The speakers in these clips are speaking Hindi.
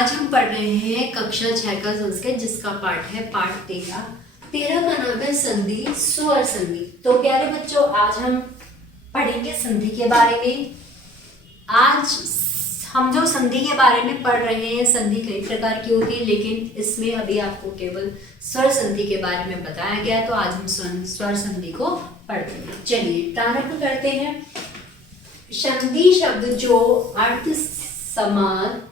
आज हम पढ़ रहे हैं कक्षा 6 का संस्कृत, जिसका पाठ है पाठ 13। 13 का नाम है संधि, स्वर संधि। तो प्यारे बच्चों, आज हम पढ़ेंगे संधि के बारे में। आज हम जो संधि के बारे में पढ़ रहे हैं, संधि कई प्रकार की होती है, लेकिन इसमें अभी आपको केवल स्वर संधि के बारे में बताया गया है। तो आज हम स्वर संधि को पढ़ते हैं। चलिए प्रारंभ करते हैं। संधि शब्द जो अर्थ समान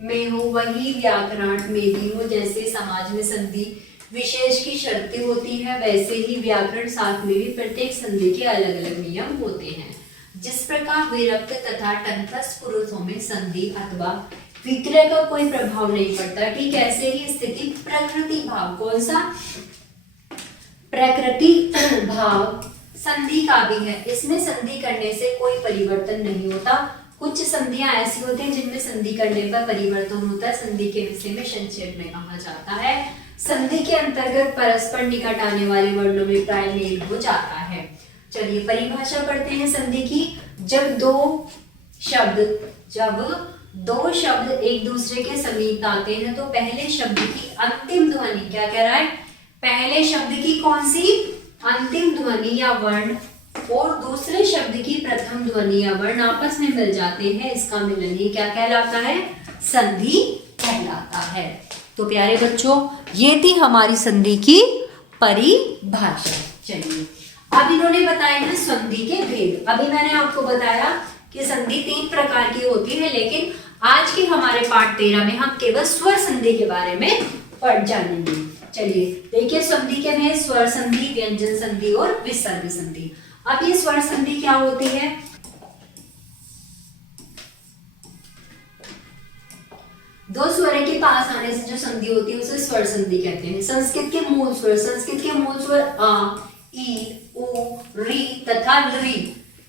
में हो वही व्याकरण में भी हो। जैसे समाज में संधि विशेष की शर्तें होती है, वैसे ही व्याकरण शास्त्र में भी प्रत्येक संधि के अलग अलग नियम होते हैं। जिस प्रकार विरक्त तथा तटस्थ पुरुषों में संधि अथवा विक्रय का कोई प्रभाव नहीं पड़ता, ठीक ऐसे ही स्थिति प्रकृति भाव, कौन सा? प्रकृति भाव संधि का भी है। इसमें संधि करने से कोई परिवर्तन नहीं होता। कुछ संधियां ऐसी होती हैं जिनमें संधि करने पर परिवर्तन होता है। संधि के विषय में संक्षेप में कहा जाता है। संधि के अंतर्गत परस्पर निकट आने वाले वर्णों में प्राय मेल हो जाता है। चलिए परिभाषा पढ़ते हैं संधि की। जब दो शब्द एक दूसरे के समीप आते हैं तो पहले शब्द की अंतिम ध्वनि, क्या कह रहा है? पहले शब्द की कौन सी अंतिम ध्वनि या वर्ण और दूसरे शब्द की प्रथम ध्वनि या वर्ण आपस में मिल जाते हैं, इसका मिलन ही क्या कहलाता है? संधि कहलाता है। तो प्यारे बच्चों, ये थी हमारी संधि की परिभाषा। चलिए अब इन्होंने बताया है संधि के भेद। अभी मैंने आपको बताया कि संधि 3 प्रकार की होती है, लेकिन आज के हमारे पाठ 13 में हम केवल स्वर संधि के बारे में पढ़ जानेंगे। चलिए देखिए संधि के भेद: स्वर संधि, व्यंजन संधि और विसर्ग संधि। अब ये स्वर संधि क्या होती है? दो स्वर के पास आने से जो संधि होती है उसे स्वर संधि कहते हैं। संस्कृत के मूल स्वर आ, ई, उ, री तथा री।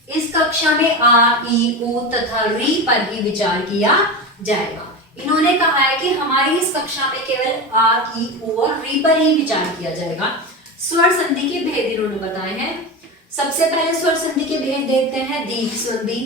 इस कक्षा में आ, ई, उ तथा री पर ही विचार किया जाएगा। इन्होंने कहा है कि हमारी इस कक्षा में केवल आ, ई, उ और री पर ही विचार किया जाएगा। स्वर संधि के भेद इन्होंने बताए हैं। सबसे पहले स्वर संधि के भेद देखते हैं। दीर्घ संधि,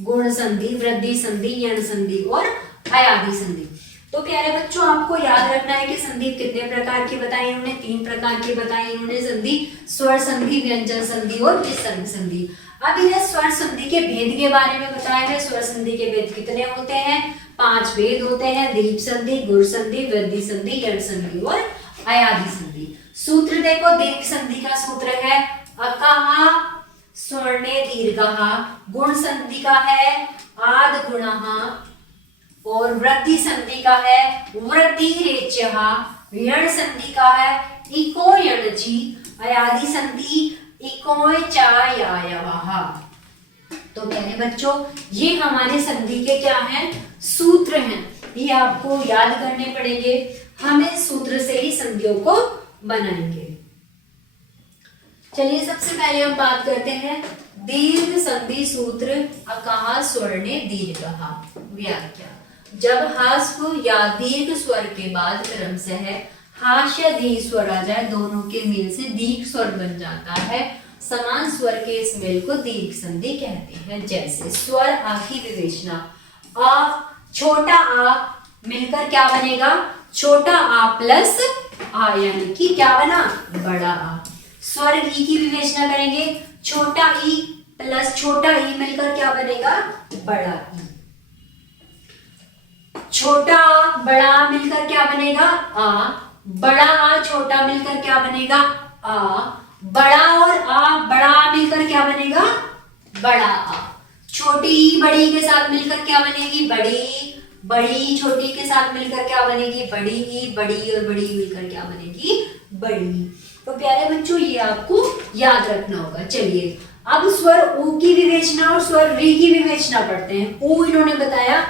गुण संधि, वृद्धि संधि, यण संधि और अयादि संधि। तो प्यारे बच्चों, आपको याद रखना है कि संधि कितने प्रकार की बताई इन्होंने? 3 प्रकार की बताई इन्होंने संधि: स्वर संधि, व्यंजन संधि और विसर्ग संधि। अब इन्हें स्वर संधि के भेद के बारे में बताया है। स्वर संधि के भेद कितने होते हैं? 5 भेद होते हैं: दीर्घ संधि, गुण संधि, वृद्धि संधि, यण संधि और अयादि संधि। सूत्र देखो, दीर्घ संधि का सूत्र है अकाहा स्वर्णे दीर्घहा। गुण संधि का है आद गुणः और वृद्धि संधि का है वृद्धि रेचहा। यण संधि का है इको यणची। अयादि संधि इकोय चा यायवः। तो प्यारे बच्चों, ये हमारे संधि के क्या हैं? सूत्र हैं। ये आपको याद करने पड़ेंगे। हम इस सूत्र से ही संधियों को बनाएंगे। चलिए सबसे पहले हम बात करते हैं दीर्घ संधि सूत्र अकाहा स्वर्णे दीर्घहा। व्याख्या: जब ह्रस्व या दीर्घ स्वर के बाद क्रमशः हाश या दीर्घ स्वर आ जाए, दोनों के मेल से दीर्घ स्वर बन जाता है। समान स्वर के इस मेल को दीर्घ संधि कहते हैं। जैसे स्वर आ की विवेचना, आ, छोटा आ मिलकर क्या बनेगा? छोटा आ प्लस आ, यानी कि क्या बना? बड़ा आ। स्वर ई की विवेचना करेंगे, छोटा ई प्लस छोटा ई मिलकर क्या बनेगा? बड़ा ई। छोटा आ बड़ा आ मिलकर क्या बनेगा? आ। बड़ा आ छोटा मिलकर क्या बनेगा? आ। बड़ा और आ बड़ा आ मिलकर क्या बनेगा? बड़ा आ। छोटी ई बड़ी के साथ मिलकर क्या बनेगी? बड़ी। बड़ी छोटी के साथ मिलकर क्या बनेगी? बड़ी ई। बड़ी और बड़ी मिलकर क्या बनेगी? बड़ी। तो प्यारे बच्चों, ये आपको याद रखना होगा। चलिए अब स्वर ऊ की विवेचना और स्वर री की विवेचना पढ़ते हैं। ऊ इन्होंने बताया,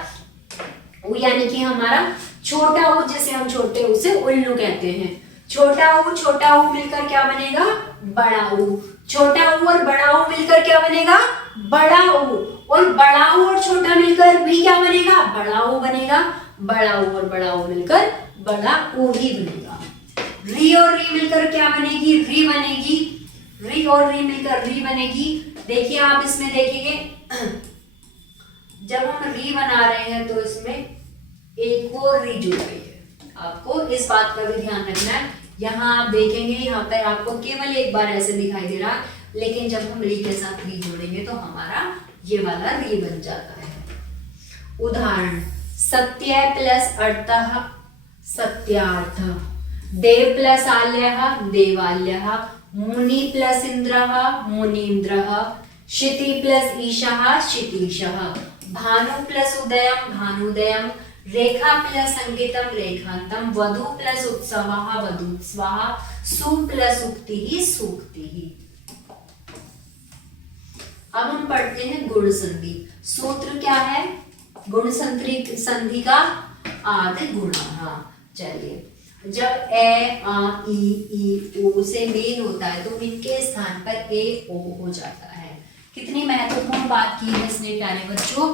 ऊ यानी कि हमारा छोटा ऊ, जिसे हम छोटे ऊ से उल्लू कहते हैं। छोटा ऊ मिलकर क्या बनेगा? बड़ा ऊ। छोटा ऊ और बड़ा ऊ मिलकर क्या बनेगा? बड़ा ऊ। और बड़ा ऊ और छोटा मिलकर भी क्या बनेगा? बड़ा ऊ बनेगा। बड़ा ऊ और बड़ा ऊ मिलकर बड़ा ऊ ही बनेगा। री और री मिलकर क्या बनेगी? री बनेगी। री और री मिलकर री बनेगी। देखिए आप इसमें देखेंगे, जब हम री बना रहे हैं तो इसमें ए को री जुड़ गई है। आपको इस बात का भी ध्यान रखना है। यहाँ आप देखेंगे यहाँ पर आपको केवल एक बार ऐसे दिखाई दे रहा है, लेकिन जब हम री के साथ री जोड़ेंगे तो हमारा ये वाला री बन जाता है। उदाहरण, सत्य प्लस अर्थः सत्यार्थ, देव प्लस आल्यः देवाल्यः, मुनि plus इंद्रः मुनीन्द्रः, Kshitiz plus ईशः क्षितीशः, Bhanu plus उदयं भानुदयं, रेखा प्लस अंकितम रेखांतम, वधु प्लस उत्सवः वधूत्सवः, सु प्लस उक्तिः सूक्तिः। अब हम पढ़ते हैं गुण संधि। सूत्र क्या है? गुण संधि का आदि गुणः। चलिए, जब ए आ ई ओ से मेल होता है तो इनके स्थान पर ए ओ हो जाता है। कितनी महत्वपूर्ण बात की है इसने प्यारे बच्चों।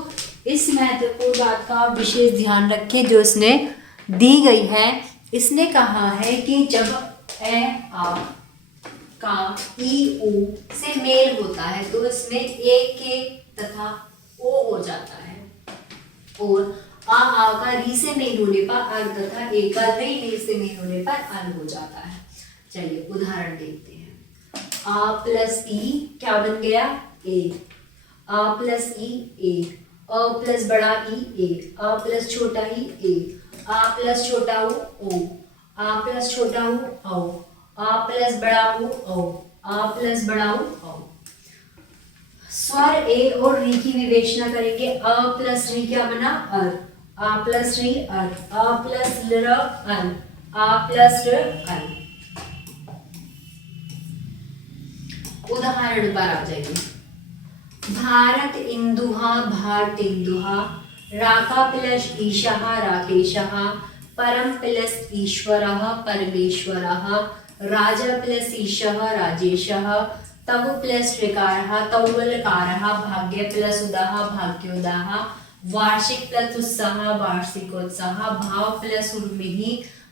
इस महत्वपूर्ण बात का विशेष ध्यान रखें जो इसने दी गई है। इसने कहा है कि जब ए आ का ई ऊ से मेल होता है तो इसमें ए के तथा ओ हो जाता है, और आ का री से मेल होने पर अर तथा ए का री से मेल होने पर अल हो जाता है। चलिए उदाहरण देखते हैं। आ प्लस ई क्या बन गया? ए। आ प्लस ई ए, अ प्लस बड़ा ई ए, आ प्लस छोटा ई ए, आ प्लस छोटा ओ, आ प्लस छोटा औ, आ प्लस बड़ा औ, आ प्लस बड़ा औ। स्वर ए और री की विवेचना करेंगे। अ प्लस री क्या बना? अर। आ प्लस री अर, आ प्लस र अल, आ प्लस र अल। उदाहरण पर आ जाइए। भारत इंदुहा भारतेन्दुहा, राका प्लस ईशः राकेशः, परम प्लस ईश्वरः परमेश्वरः, राजा प्लस ईशः राजेशः, तव प्लस ऋकारः तौलकारः, भाग्य प्लस उदाः भाग्योदाः, वार्षिक प्लस उत्साह वार्षिकोत्साह, भाव प्लस उर्मिः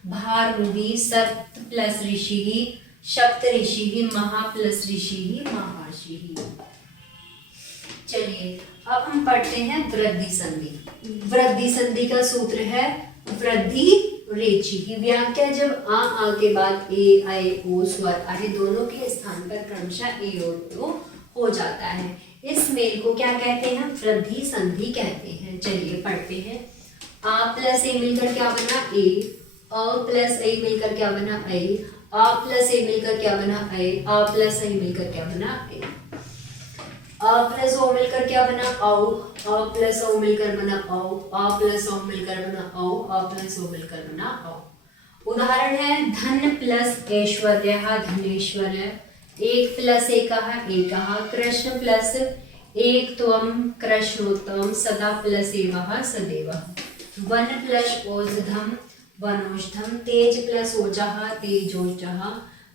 भारुभिः, सप्त प्लस ऋषिः सप्त ऋषिः, महा प्लस ऋषिः महर्षिः। चलिए अब हम पढ़ते हैं वृद्धि संधि। वृद्धि संधि का सूत्र है वृद्धि रेचि। व्याख्या, जब आ के बाद ए ऐ ओ स्वर आदि दोनों के स्थान पर क्रमशः ए और ओ हो जाता है, इस मेल को क्या कहते हैं? वृद्धि संधि कहते हैं। चलिए पढ़ते हैं। आ प्लस ए मिलकर क्या बना? ए। अ प्लस ए मिलकर क्या बना? ऐ। आ प्लस ए मिलकर क्या बना? ऐ। आ प्लस ए मिलकर क्या बना? ऐ। आ प्लस ओ मिलकर क्या बना? औ। आ प्लस ओ मिलकर बना औ। आ प्लस ओ मिलकर बना औ। आ प्लस ओ मिलकर बना औ। उदाहरण है, धन प्लस ऐश्वर्य धनेश्वर्य, एक प्लस एकः, कृष्ण प्लस एक त्वम कृष्णोत्तम, सदा प्लस एवः सदैवः, वन प्लस औषधम वनौषधम, तेज प्लस ओजः तेजोजः,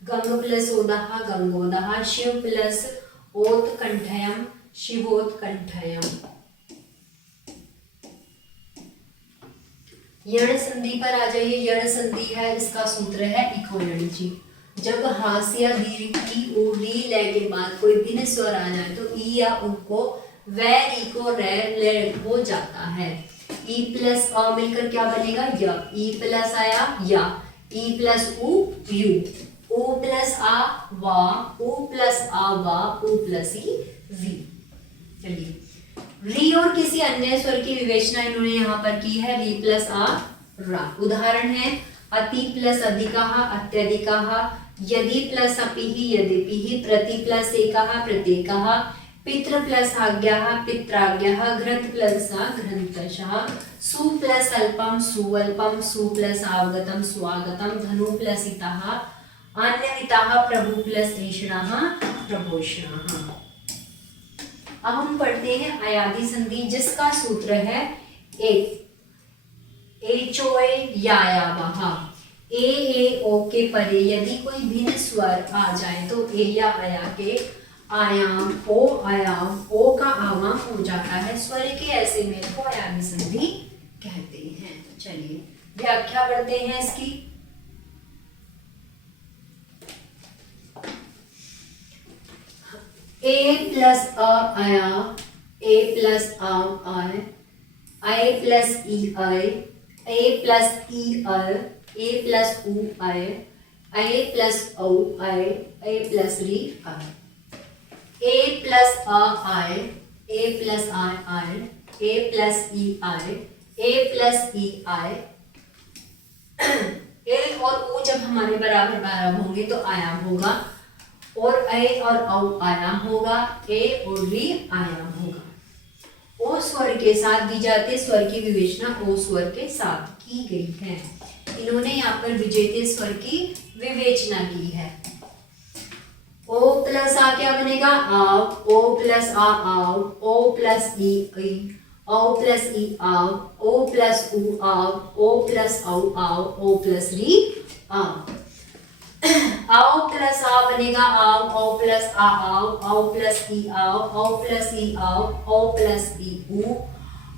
गंग प्लस ओदः गंगोदः, शिव प्लस ओत्कंठयम शिवोत्कंठयम। यण संधि पर आ जाइए। यण संधि है, इसका सूत्र है इको यणिची। जब हास या दीर्घ ई उ री ले के बाद कोई भिन्न स्वर आ जाए तो ई या उ को वै री को रे ले हो जाता है। ई प्लस अ मिलकर क्या बनेगा? य। ई प्लस आया या, ई प्लस उ यू, ओ प्लस आ वा, ओ प्लस आ वा, ओ प्लस ई वी। चलिए, री और किसी अन्य स्वर की विवेचना इन्होंने यहाँ पर की है। री प्लस आ रा। उदाहरण है, अति प्लस अधिकः अत्यधिकः, यदि प्लस अपिः यद्यपिः, प्रति प्लस एकः प्रत्येकः, पितृ प्लस आज्ञाः पित्राज्ञाः, घृत प्लस घृतशः, सु प्लस अल्पम सुअल्पम, सु प्लस आवगतम स्वागतम, धनु प्लस इतः अन्यवितः, प्रभु प्लस ऐषणः प्रभोषणः। अब हम पढ़ते हैं अयादि संधि, जिसका सूत्र है एचोए यायावः। ए ओ के परे यदि कोई भिन्न स्वर आ जाए तो ए या अया के आयाम ओ का आवाम हो जाता है। स्वर के ऐसे मेल को अयादि संधि कहते हैं। चलिए व्याख्या करते हैं इसकी। ए प्लस अ आया, ए प्लस आ आय, आई प्लस ई आई, ए प्लस ई अर, ए प्लस उ अर, ए प्लस औ अर, ए प्लस री अर, ए प्लस अ अर, ए प्लस आर अर, ए प्लस ई अर, ए प्लस ई अर। ए और ऊ जब हमारे बराबर होंगे तो आयाम होगा, और ए और औ आयाम होगा, ए और री आयाम होगा। ओ स्वर के साथ विजातीय स्वर की विवेचना ओ स्वर के साथ की गई है। इन्होंने यहाँ पर विजेतीय स्वर की विवेचना की है। ओ प्लस आ क्या बनेगा? आव, ओ प्लस आ आव, ओ प्लस ई ई, ओ प्लस ई आव, ओ प्लस उ आव, ओ प्लस औ आव, ओ प्लस री आव। आओ प्लस आ बनेगा आव, ओ प्लस आ आव, ओ प्लस ई आव, ओ प्लस ई आव, ओ प्लस ई उ,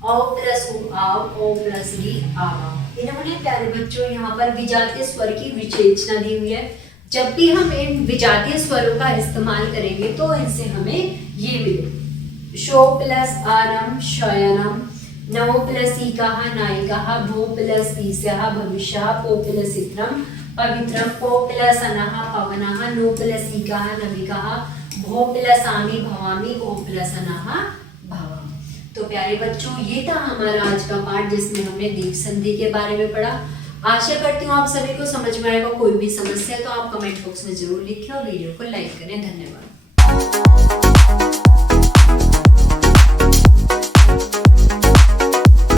ओ प्लस उ आव, ओ प्लस री आव। इन्होंने प्यारे बच्चों यहाँ पर विजातीय स्वर की विवेचना दी हुई है। जब भी हम इन विजातीय स्वरों का इस्तेमाल करेंगे तो इनसे हमें ये मिले। शो प्लस आनम शयनम, नौ प्लस ईकाः नायिकाः, भो प्लस ईस्याः भविष्यः, पो प्लस इत्रम पवित्रम, पो प्लस अनः पवनः, नो प्लस ईकाः नविकाः, भो प्लस आमि भवामि, भो प्लस अनः भवम्। तो प्यारे बच्चों ये था हमारा आज का पाठ जिसमें हमने दीर्घ संधि के बारे में पढ़ा। आशा करती हूँ आप सभी को समझ में आएगा। कोई भी समस्या तो आप कमेंट बॉक्स में जरूर लिखें और वीडियो को लाइक करें। धन्यवाद।